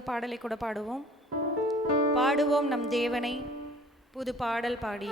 இன்னொரு பாடலை கூட பாடுவோம். பாடுவோம் நம் தேவனை புது பாடல் பாடி.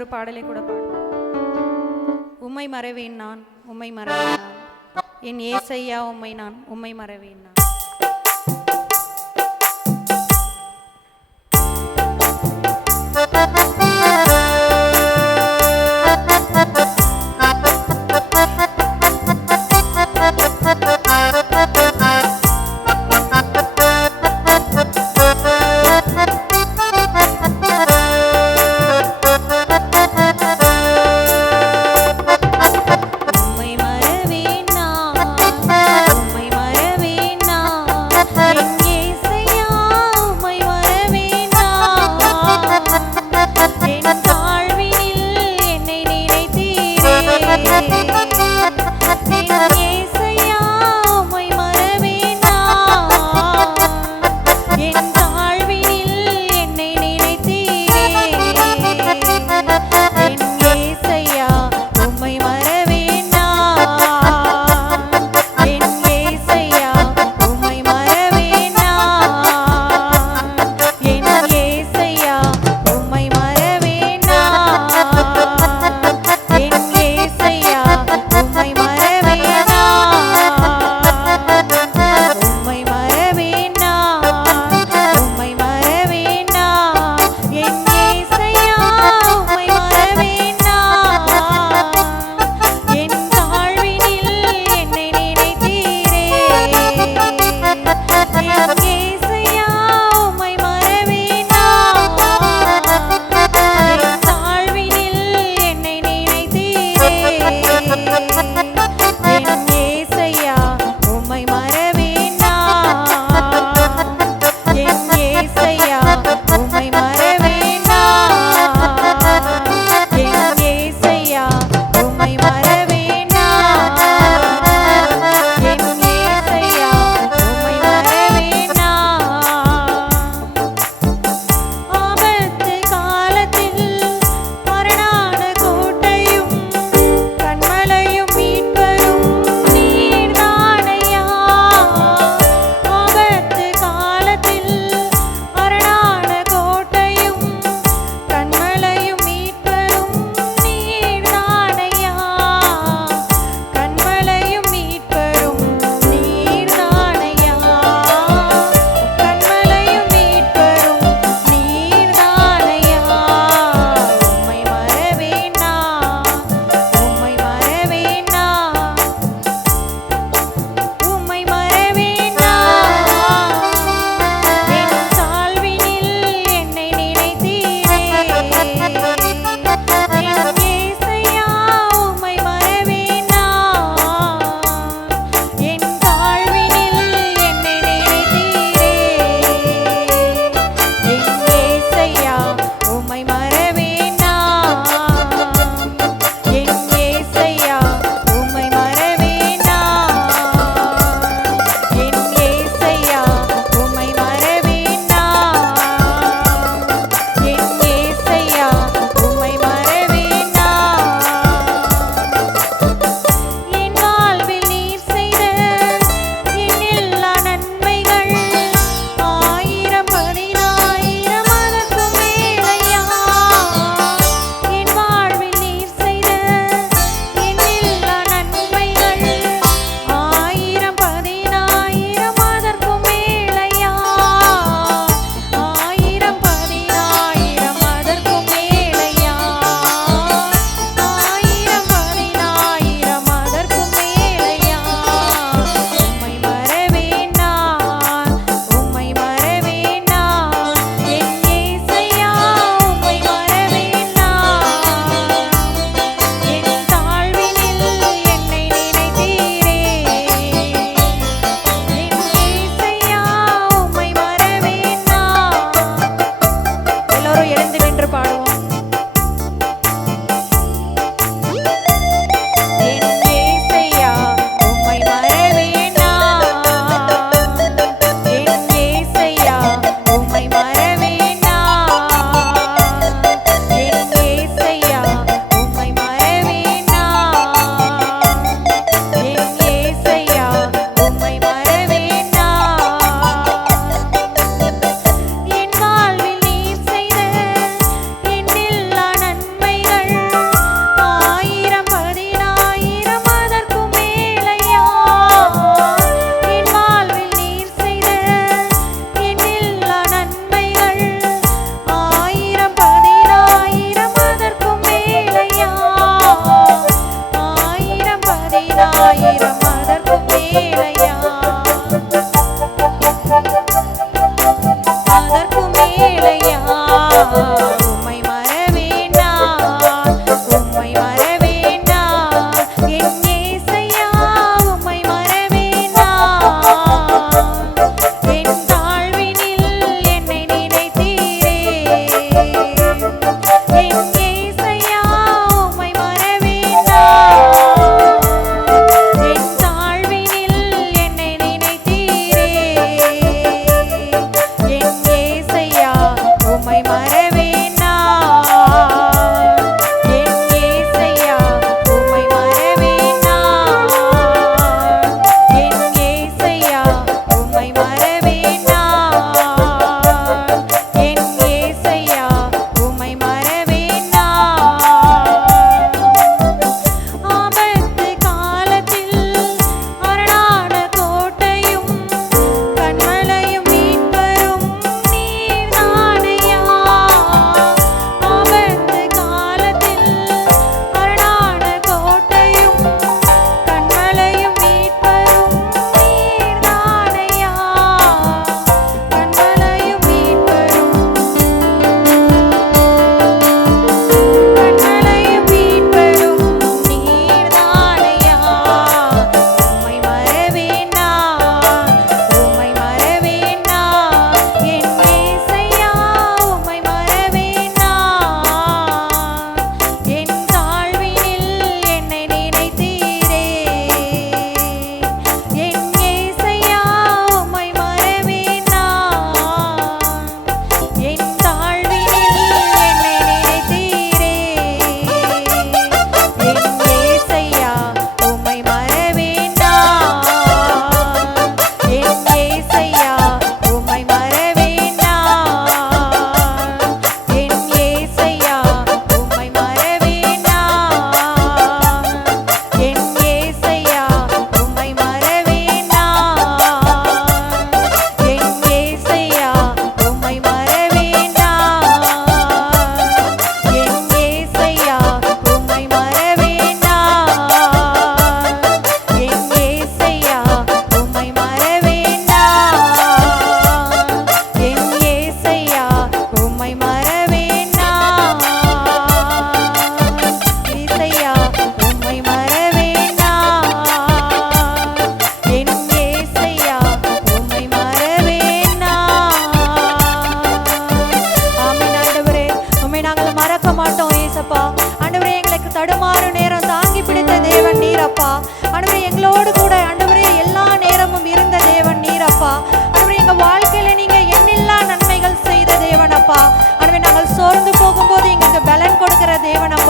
இன்னொரு பாடலை கூட பாடுவோம். உம்மை மறவேன் நான், உம்மை மறவேன் நான், என் ஏசையா உம்மை நான், உம்மை மறவேன் நான். உம்மை மறவேன் நான், உம்மை மறவேன் நான்,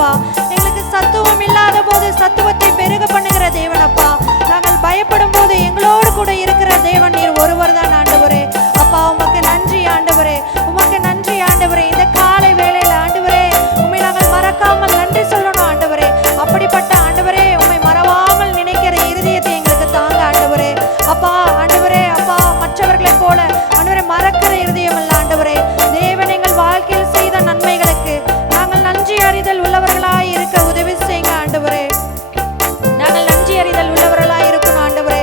அப்பா. எங்களுக்கு சத்துவம் இல்லாத போது சத்துவத்தை பெருக பண்ணுகிற தேவன் அப்பா. நாங்கள் பயப்படும் போது எங்களோடு கூட இருக்கிற தேவன் நீர் ஒருவர் தான் ஆண்டவரே. அப்பா உமக்கு நன்றி ஆண்டவரே, உமக்கு நன்றி ஆண்டவரே. இந்த காலை வேளையில ஆண்டவரே உம்மை நாங்கள் மறக்காமல் நன்றி சொல்லணும் ஆண்டவரே. அப்படிப்பட்ட ஆண்டவரே உம்மை மறவாமல் நினைக்கிற இருதயத்தை எங்களுக்கு தாங்க ஆண்டவரே. அப்பா ஆண்டவரே, அப்பா மற்றவர்களை போல ஆண்டவரே மறக்கிற இருதயம் அல்ல ஆண்டவரே. தேவன் எங்கள் வாழ்க்கையில் செய்த நன்மைகளுக்கு நாங்கள் நன்றி அறிதல் உள்ளவர்களாய் இருக்க உதவி செய்யுங்க ஆண்டவரே. நாங்கள் நன்றி அறிதல் உள்ளவர்களாய் இருக்கணும் ஆண்டவரே.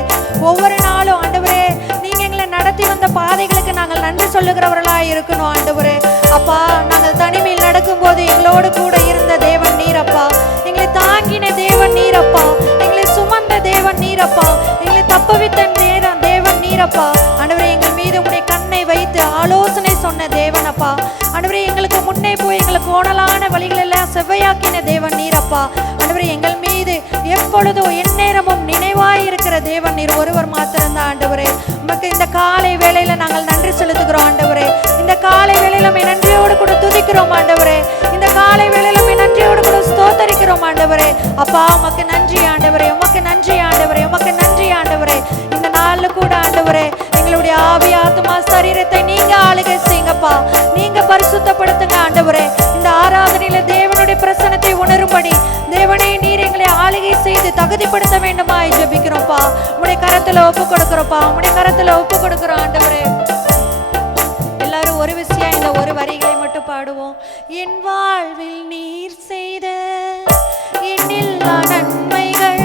ஒவ்வொரு நாளும் ஆண்டவரே நீங்க எங்களை நடத்தி வந்த பாதைகளுக்கு நாங்கள் நன்றி சொல்லுகிறவர்களாய் இருக்கணும் ஆண்டவரே. அப்பா நாங்கள் தனிமையில் நடக்கும் போது எங்களோடு கூட இருந்த தேவன் நீரப்பா. எங்களை தாங்கின தேவன் நீரப்பா. எங்களை சுமந்த தேவன் நீரப்பா. எங்களை தப்புவித்த தேவன் நீரப்பா. ஆண்டவரே எங்கள் மீது உடைய கண்ணை வைத்து ஆலோசனை சொன்ன தேவன் அப்பா. ஆண்டவரே எங்களுக்கு முன்னே போய் எங்களுக்கு கோணலான வழிகள் எல்லாம் செவ்வையாக்கின தேவன் நீரப்பா. ஆண்டவரே எங்கள் மீது எப்பொழுதும் எந்நேரமும் நினைவாய் இருக்கிற தேவன் நீர் ஒருவர் மாத்திரம்தான் ஆண்டவரே. உமக்கு இந்த காலை வேளையில நாங்கள் நன்றி செலுத்துகிறோம் ஆண்டவரே. இந்த காலை வேளையில நன்றியோடு கூட துதிக்கிறோம் ஆண்டவரே. இந்த காலை வேளையில நன்றியோடு கூட ஸ்தோத்தரிக்கிறோம் ஆண்டவரே. அப்பா உமக்கு நன்றி ஆண்டவரே, உமக்கு நன்றி ஆண்டவரே, உமக்கு நன்றி ஆண்டவரே. இந்த நாள்ல கூட ஆண்டவரே எங்களுடைய ஆவி ஆத்மா சரீரத்தை நீங்க ஆளுகை செய்யுங்கப்பா. நீங்க பரிசுத்தப்படுத்துங்க ஆண்டவரே. இந்த ஆராதனையில தேவனுடைய பிரசன்னத்தை உணரும்படி தேவனே நீர் எங்களை ஆளுகை செய்து தகுதிப்படுத்த வேண்டுமா ஜெபிக்கிறோம்ப்பா. உடைய கரத்துல ஒப்பு கொடுக்கிறோம்ப்பா. உடைய கரத்துல ஒப்பு கொடுக்கிறோம் ஆண்டவரே. எல்லாரும் ஒரு விஷயம் இந்த ஒரு வரிகளை மட்டும் பாடுவோம். என் வாழ்வில் நீர் செய்த எண்ணில்லா நன்மைகள்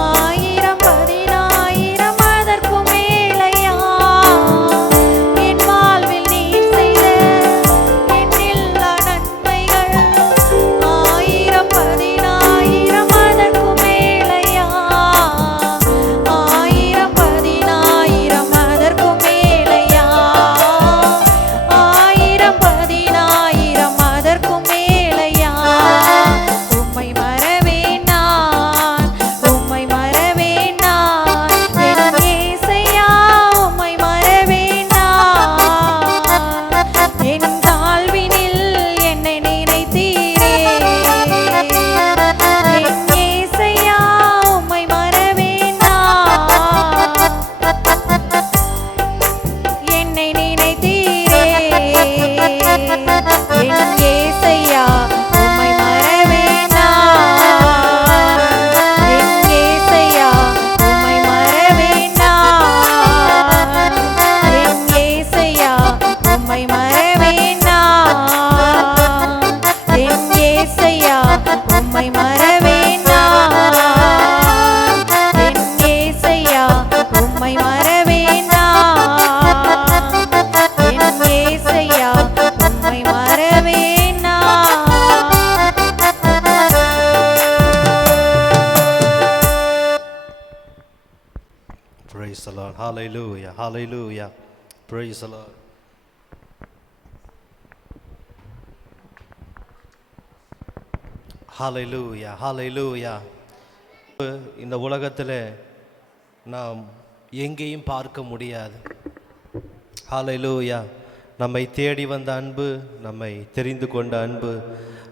ஆயிரம் பதினாயிரம் அதற்கும் மேலையா. என் வாழ்வில் நீர் செய்த எண்ணில்லா நன்மைகள் ஆயிரம் பதினாயிரம் அதற்கும் மேலையா. ஆயிரம் பதினாயிரம் அதற்கும் மேலையா. ஆயிரம் பதினாயிரம் அதற்கும் மேலையா. உம்மை மறவேன் நான், உம்மை மறவேன் நான், என் இயேசையா உம்மை மறவேன் நான். என் தாழ்வினில் என்னை நினைத்தீரே. என் இயேசையா உம்மை மறவேன் நான். என்னை நினைத்தீரே. என் இயேசையா உம்மை மறவேன் நான். என் இயேசையா உம்மை மறவேன் நான். என் இயேசையா உம்மை மறவேன் நான். என் இயேசையா உம்மை மறவேன் நான். என் இயேசையா உம்மை மறவேன் நான். என் இயேசையா உம்மை மறவேன் நான். Praise the Lord. Hallelujah. Hallelujah. Praise the Lord. Hallelujah. Hallelujah. இந்த உலகத்தில் நாம் எங்கேயும் பார்க்க முடியாது. Hallelujah. நம்மை தேடி வந்த அன்பு, நம்மை தெரிந்து கொண்ட அன்பு,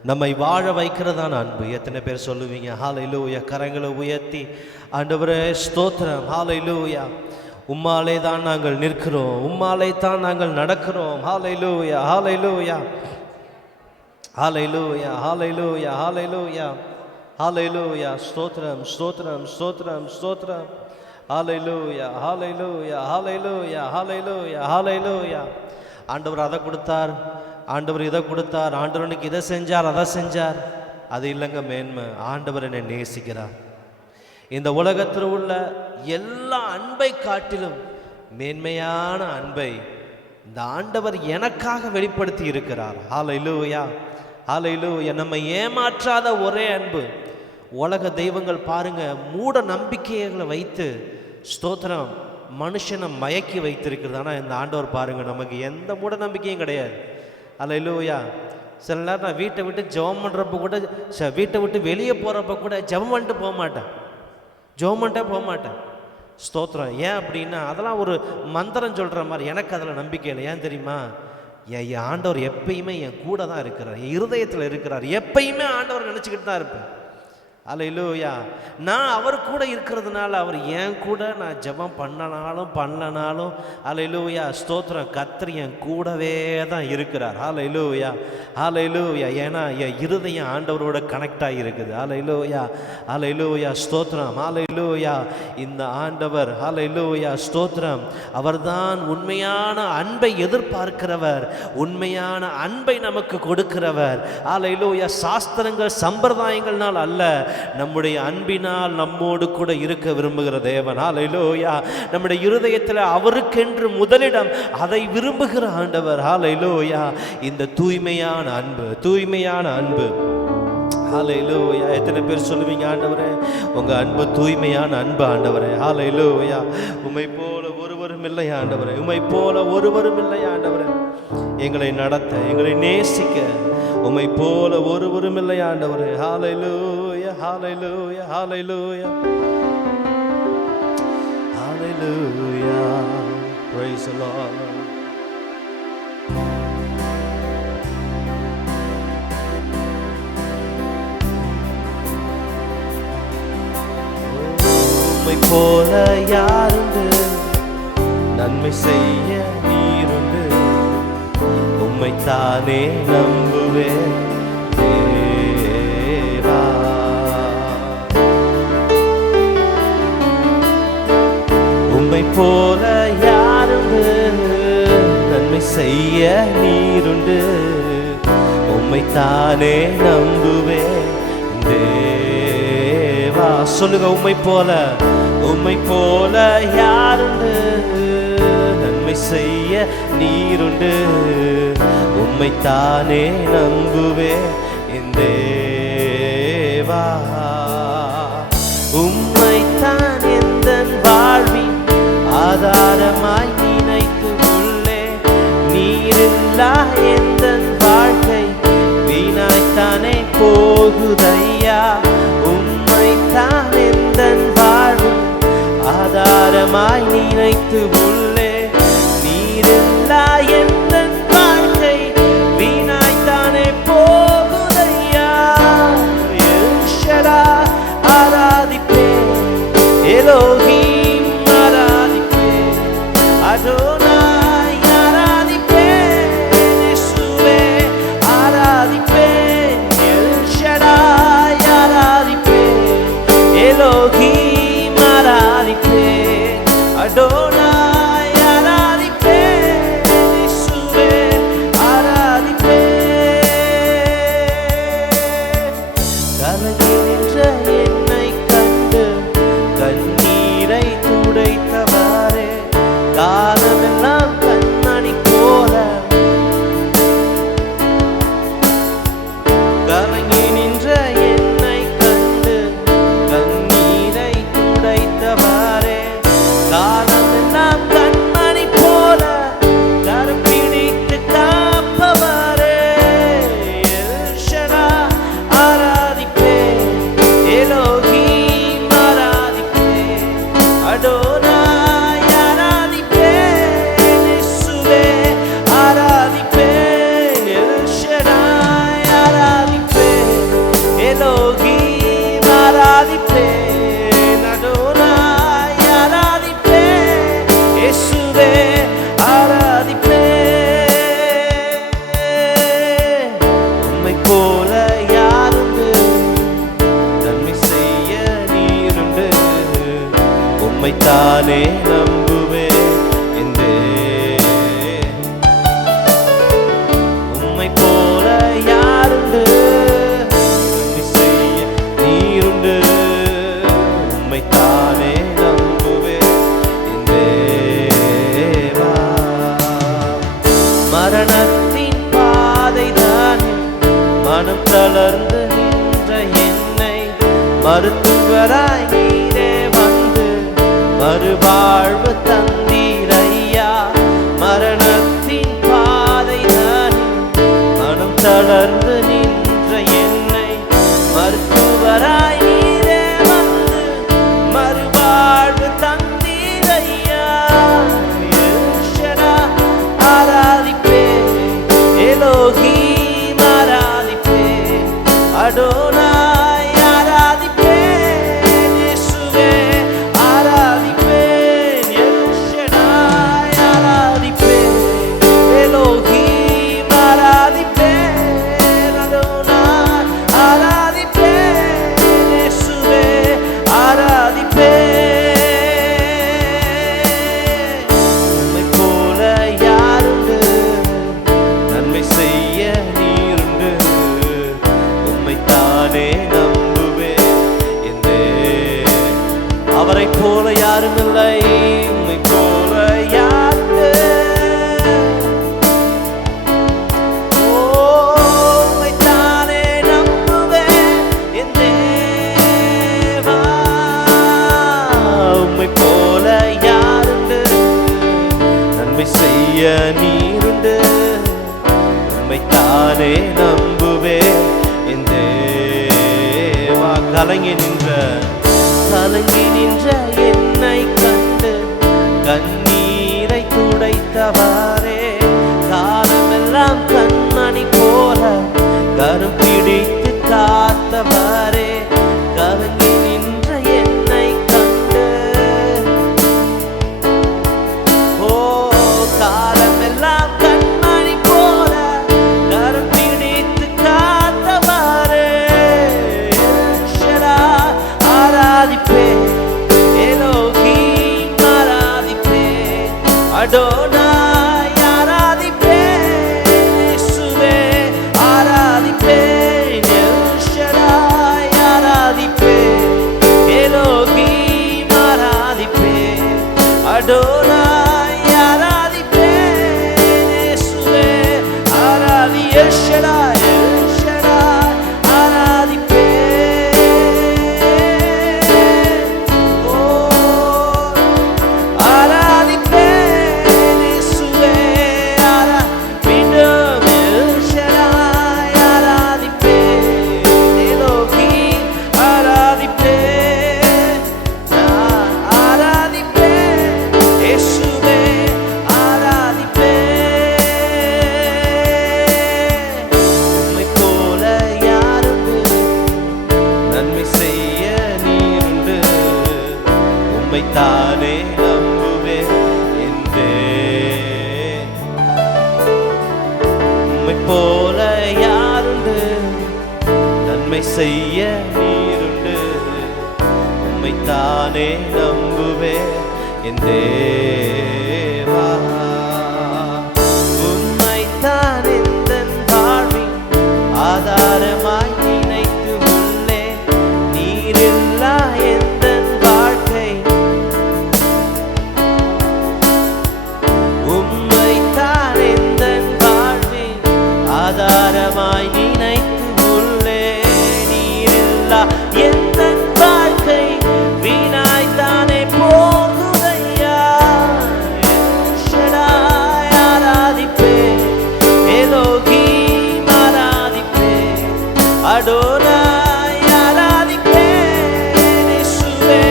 நம்மை வாழ வைக்கிறதான அன்பு. எத்தனை பேர் சொல்லுவீங்க ஹalleluya? கரங்களை உயர்த்தி ஆண்டவரே ஸ்தோத்திரம். ஹalleluya. உம்மாலே தான் நாங்கள் நிற்கிறோம், உம்மாலே தான் நாங்கள் நடக்கிறோம். ஹalleluya. ஹalleluya. ஹalleluya. ஹalleluya. ஹalleluya. ஹalleluya. ஸ்தோத்திரம் ஸ்தோத்திரம் ஸ்தோத்திரம் ஸ்தோத்திரம். ஹalleluya. ஹalleluya. ஹalleluya. ஹalleluya. ஹalleluya. ஆண்டவர் அதை கொடுத்தார், ஆண்டவர் இதை கொடுத்தார், ஆண்டவனுக்கு இதை செஞ்சார், அதை செஞ்சார். அது இல்லைங்க மேன்மை. ஆண்டவர் என்னை நேசிக்கிறார். இந்த உலகத்தில் உள்ள எல்லா அன்பை காட்டிலும் மேன்மையான அன்பை இந்த ஆண்டவர் எனக்காக வெளிப்படுத்தி இருக்கிறார். ஹalleluya. ஹalleluya. நம்மை ஏமாற்றாத ஒரே அன்பு. உலக தெய்வங்கள் பாருங்க, மூட நம்பிக்கைகளை வைத்து ஸ்தோத்திரம் மனுஷனை மயக்கி வைத்திருக்கிறது. ஆனால் இந்த ஆண்டவர் பாருங்க, நமக்கு எந்த மூட நம்பிக்கையும் கிடையாது. ஹல்லேலூயா. சில நேரம் நான் வீட்டை விட்டு ஜெபம் பண்ணுறப்ப கூட, வீட்டை விட்டு வெளியே போகிறப்ப கூட ஜெபம் பண்ணிட்டு போக மாட்டேன், ஜெபம் பண்ணிட்டே போக மாட்டேன். ஸ்தோத்திரம். ஏன் அப்படின்னா அதெல்லாம் ஒரு மந்திரம் சொல்கிற மாதிரி. எனக்கு அதில் நம்பிக்கை இல்லை. ஏன் தெரியுமா? என் ஆண்டவர் எப்பயுமே என் கூட தான் இருக்கிறார், என் இருதயத்தில் இருக்கிறார். எப்பயுமே ஆண்டவர் நினச்சிக்கிட்டு தான் இருப்பேன். அல்லேலூயா. நான் அவர் கூட இருக்கிறதுனால அவர் என் கூட நான் ஜெபம் பண்ணனாலும் அல்லேலூயா ஸ்தோத்திரம், கர்த்தர் என் கூடவே தான் இருக்கிறார். அல்லேலூயா அல்லேலூயா. ஏன்னா என் இருதயம் ஆண்டவரோட கனெக்ட் ஆகியிருக்குது. அல்லேலூயா அல்லேலூயா ஸ்தோத்திரம். அல்லேலூயா. இந்த ஆண்டவர் அல்லேலூயா ஸ்தோத்திரம் அவர்தான் உண்மையான அன்பை எதிர்பார்க்கிறவர், உண்மையான அன்பை நமக்கு கொடுக்கிறவர். அல்லேலூயா. சாஸ்திரங்கள் சம்பிரதாயங்கள்னால் அல்ல, நம்முடைய அன்பினால் நம்மோடு கூட இருக்க விரும்புகிற தேவன். ஹல்லேலூயா. நம்முடைய இருதயத்தில் அவருக்கென்று முதலிடம், அதை விரும்புகிற ஆண்டவர். ஹல்லேலூயா. இந்த தூய்மையான அன்பு, தூய்மையான அன்பு. ஹல்லேலூயா. எத்தனை பேர் சொல்லுவீங்க, ஆண்டவரே உங்க அன்பு தூய்மையான அன்பு ஆண்டவரே. ஹல்லேலூயா. உம்மை போல ஒருவரும் இல்லை ஆண்டவரே, உம்மை போல ஒருவரும் இல்லை ஆண்டவரே. எங்களை நடத்த, எங்களை நேசிக்க உம்மை போல ஒருவரும் இல்லை ஆண்டவரே. ஹல்லேலூயா ஹல்லேலூயா ஹல்லேலூயா ஹல்லேலூயா. Praise the Lord. உம்மை போல யாருண்டு, நன்மை செய்ய நீருண்டு, உம்மைத்தானே நம்புவேன் தேவா. உம்மை போல யாருண்டு, நன்மை செய்ய நீருண்டு, உம்மைத்தானே நம்புவேன் தேவா. சொல்லுங்க, உம்மை போல, உம்மை போல யாருண்டு, நன்மை செய்ய நீருண்டு, உம்மைத்தானே நம்புவே என் தேவா. உம்மைத்தான் எந்தன் வாழ்வின் ஆதாரமாய் நினைத்து உள்ளே, நீரில்லா எந்தன் வாழ்க்கை வீணாய்த்தானே போகுதையா. உம்மைத்தான் எந்தன் வாழ்வின் ஆதாரமாய் நினைத்து உள்ளே, நீரில்லா எந்தன் வாழ்க்கை வீணாய்த்தானே போகுதையா. எல் ஷடாய் ஆராதிப்பேன், எலோஹீம் ஆராதிப்பேன், அதோனாய் ஆராதிப்பேன், இயேசுவே ஆராதிப்பேன். எல் ஷடாய் ஆராதிப்பேன், எலோஹீம் ஆராதிப்பேன், அதோனாய் ஆராதிப்பேன், இயேசுவே ஆராதிப்பேன். கலங்கி நின்ற என்னை கண்டு கண்ணீரை துடைத்தவரே, காலமெல்லாம் கண்மணி போல, கலங்கி நின்ற என்னை கண்டு கண்ணீரை துடைத்தவரே, காலமெல்லாம் கண்மணி போல கரம் பிடித்து காப்பவரே. எல் ஷடாய் ஆராதிப்பேன், எலோஹீம் ஆராதிப்பேன், அதோனாய் ஆராதிப்பேன், இயேசுவே ஆராதிப்பேன். எல் ஷடாய் ஆராதிப்பேன், எலோஹீம் ஆராதிப்பேன், அதோனாய் ஆராதிப்பேன், இயேசுவே ஆராதிப்பேன். உம்மை போல யாருண்டு, நன்மை செய்ய நீருண்டு, உம்மைத்தானே நம்புவேன் என் தேவா. உம்மை போல யாருண்டு, நன்மை செய்ய நீருண்டு, உம்மைத்தானே நம்புவேன் என் தேவா. மரணத்தின் பாதைதான் மனம் தளர்ந்து நின்ற என்னை மருத்துவராய் நீரே வந்து மறுவாழ்வு தந்தீரையா. மரணத்தின் பாதைதான் மனம் தளர்ந்து நின்ற என்னை மருத்துவராய் நீரே வந்து மறுவாழ்வு தந்தீரையா. எல் ஷடாய் ஆராதிப்பேன், நன்மை செய்ய நீருண்டு, உம்மைத்தானே நம்புவேன் என் தேவா. கலங்கி நின்ற என்னை கண்டு கண்ணீரை துடைத்தவாறே, காலமெல்லாம் கண்மணி போல கரம் பிடித்து காத்தவாறே, கலங்கி நின்ற என்னை கண்டு, ஓ காலமெல்லாம் கண்மணி போல கரம் பிடித்து காத்தவாறே, ஆராதிப்பேன் எலோஹீம், ஆராதிப்பேன் அடோனாய், ஆராதிப்பேன் இயேசுவே, ஆராதிப்பேன் எல் ஷடாய், ஆராதிப்பேன் எலோஹீம், ஆராதிப்பேன் அடோனாய், ஆராதிப்பேன் இயேசுவே, ஆராதி எல் ஷடாய், எல் ஷடாய், ஆராதிப்பேன். தானே நம்புவேன் என்றேன், உம்மை போல யாருண்டு, நன்மை செய்ய நீருண்டு, உம்மை தானே நம்புவேன் என் தேவா. உம்மைத்தான் எந்தன் வாழ்வின் ஆதாரமாய் நினைத்து உள்ளே, நீரில்லா எந்தன் வாழ்க்கை, உம்மைத்தான் எந்தன் வாழ்வின் ஆதாரமாய் நினைத்து உள்ளே, நீரில்லா எந்தன் வாழ்க்கை வீணாய்த்தானே போகுதையா. ஷடாய் ஆராதிப்பேன் எலோஹீம், ஆராதிப்பேன் அடோனாய், ஆராதிப்பேன் இயேசுவே,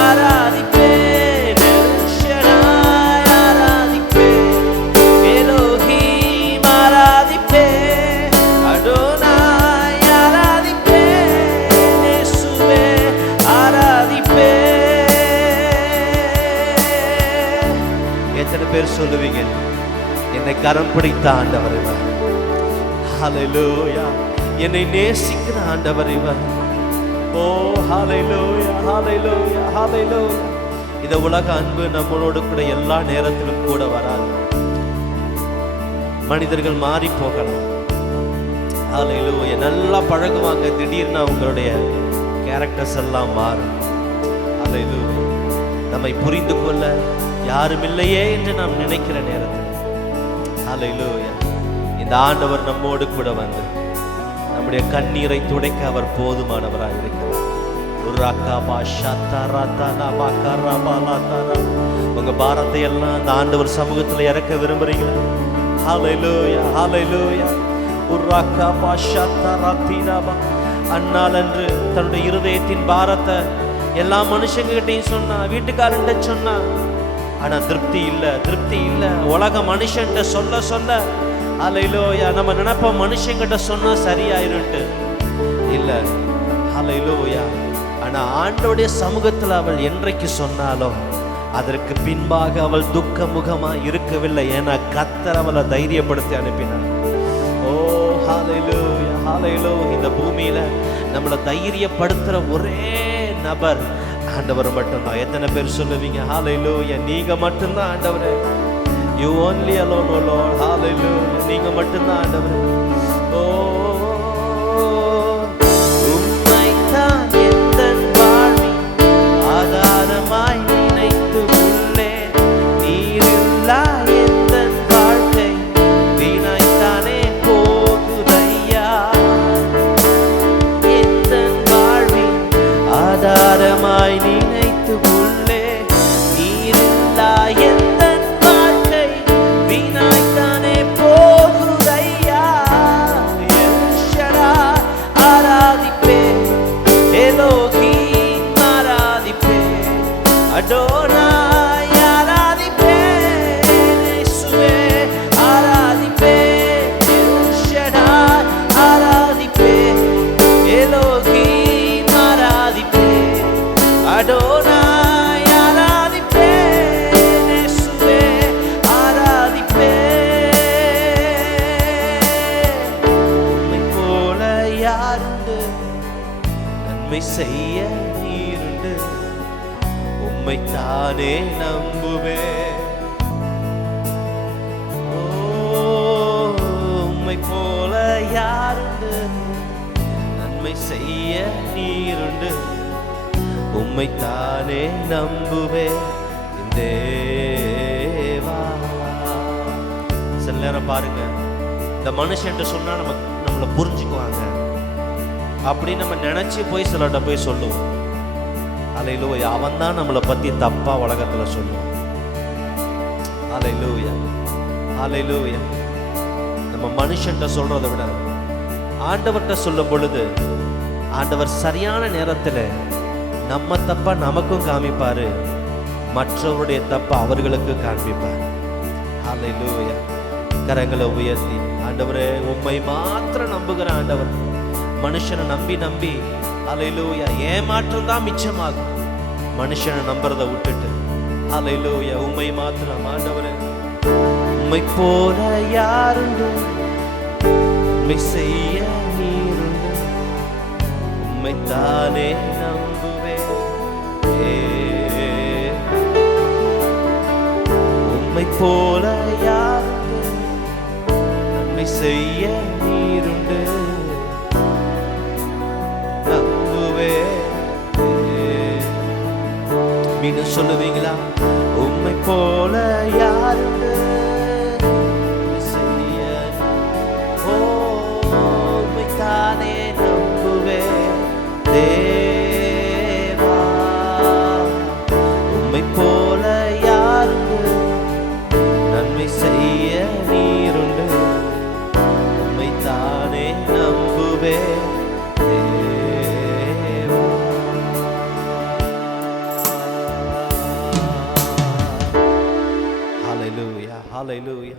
ஆராதிப்பேன் எல் ஷடாய், ஆராதிப்பேன் எலோஹீம், ஆராதிப்பேன் அடோனாய், ஆராதிப்பேன் இயேசுவே, ஆராதிப்பேன். எத்தனை பேர் சொல்லுவீங்க என்னை கரம் பிடித்த ஆண்டவர் இவர், ஹல்லேலூயா, என்னை நேசிக்கிற ஆண்டவர் இவர், ஓ ஹல்லேலூயா, ஹல்லேலூயா, ஹல்லேலூயா. இந்த உலக அன்பு நம்மளோடு கூட எல்லா நேரத்திலும் கூட வராது. மனிதர்கள் மாறி போகலாம், ஹல்லேலூயா, நல்லா பழகுவாங்க, திடீர்னு அவங்களுடைய கேரக்டர்ஸ் எல்லாம் மாறும். ஹல்லேலூயா. நம்மை புரிந்து கொள்ள யாரும் இல்லையே என்று நாம் நினைக்கிற நேரத்தில், ஹல்லேலூயா, இந்த ஆண்டவர் நம்மோடு கூட வந்து நம்முடைய கண்ணீரை துடைக்க அவர் போதுமானவராக இருக்கிறார். உங்க பாரத்தை எல்லாம் அந்த ஆண்டவர் சமூகத்தில் இறக்க விரும்புறீங்களா? ஹல்லேலூயா, ஹல்லேலூயா. அன்னாள் அன்று தன்னுடைய இருதயத்தின் பாரத்தை எல்லா மனுஷங்கிட்டையும் சொன்னா, வீட்டுக்காரன்ட்ட சொன்னா, ஆனா திருப்தி இல்லை. உலக மனுஷன்ட்ட சொல்ல சொல்ல, ஹல்லேலூயா, நம்ம நினைப்போம் மனுஷங்கிட்ட சொன்னா சரியாயிருன்ட்டு, இல்ல, ஹல்லேலூயா. ஆனா ஆண்டவருடைய சமூகத்தில் அவள் என்றைக்கு சொன்னாலும் அதற்கு பின்பாக அவள் துக்க முகமா இருக்கவில்லை. ஏன்னா கர்த்தர் அவளை தைரியப்படுத்தி அனுப்பினார். ஓ ஹல்லேலூயா, ஹல்லேலூயா. இந்த பூமியில நம்மளை தைரியப்படுத்துற ஒரே நபர் ஆண்டவர் மட்டும்தான். எத்தனை பேர் சொல்லுவீங்க ஹல்லேலூயா, நீங்க மட்டும்தான் ஆண்டவரே, you only alone, oh Lord, hallelujah, நீங்க மட்டும்தான் ஆண்டவரே. ஓ உம்மைத்தான் எந்தன் வாழ்வின் ஆதாரமாய் நினைத்து உள்ளே, நீரில்லா எந்தன் வாழ்க்கை வீணாய்த்தானே போகுதையா. எந்தன் வாழ்வின் ஆதாரமாய் நினைத்து உள்ளே, நீரில்லா எந்தன் வாழ்க்கை செய்ய நீருண்டு, உம்மைத்தானே நம்புவேன். ஓ, உம்மை போல யாருண்டு, நன்மை செய்ய நீருண்டு, உம்மைத்தானே நம்புவேன் என் தேவா. சில நேரம் பாருங்க, இந்த மனுஷன் சொன்னா நம்மளை புரிஞ்சுக்குவாங்க அப்படி நம்ம நினைச்சு போய் சிலர்கிட்ட போய் சொல்லுவோம். அல்லேலூயா, அவன் தான் நம்மளை பத்தி தப்பா உலகத்துல சொல்லுவான். அல்லேலூயா, அல்லேலூயா. நம்ம மனுஷன்ட்ட சொல்றதை விட ஆண்டவர்கிட்ட சொல்லும் பொழுது ஆண்டவர் சரியான நேரத்துல நம்ம தப்பா நமக்கும் காமிப்பாரு, மற்றவருடைய தப்பா அவர்களுக்கு காண்பிப்பார். அல்லேலூயா. கரங்களை உயர்த்தி, ஆண்டவரே உம்மை மாத்திரம் நம்புகிற ஆண்டவர். மனுஷனை நம்பி நம்பி அல்லேலூயா ஏமாற்றம் தான் மிச்சமாகும். மனுஷனை நம்புறதை விட்டுட்டு அல்லேலூயா உம்மை மாத்திரம். ஆண்டவரே உம்மை போல யாருண்டு, உம்மை செய்ய நீருண்டு, உம்மைத்தானே நம்புவேன். உம்மை போல யாருண்டு, நன்மை செய்ய நீருண்டு, நம்புவேன். மீண்டும் சொல்லுவீங்களா? உம்மை போல யாருண்டு, நன்மை செய்ய, ஓ, உம்மைத்தானே நம்புவேன் தேவா. உம்மை போல யாருண்டு, நன்மை செய்ய நீருண்டு, உம்மைத்தானே நம்புவேன் தேவா. ஹல்லேலூயா, ஹல்லேலூயா.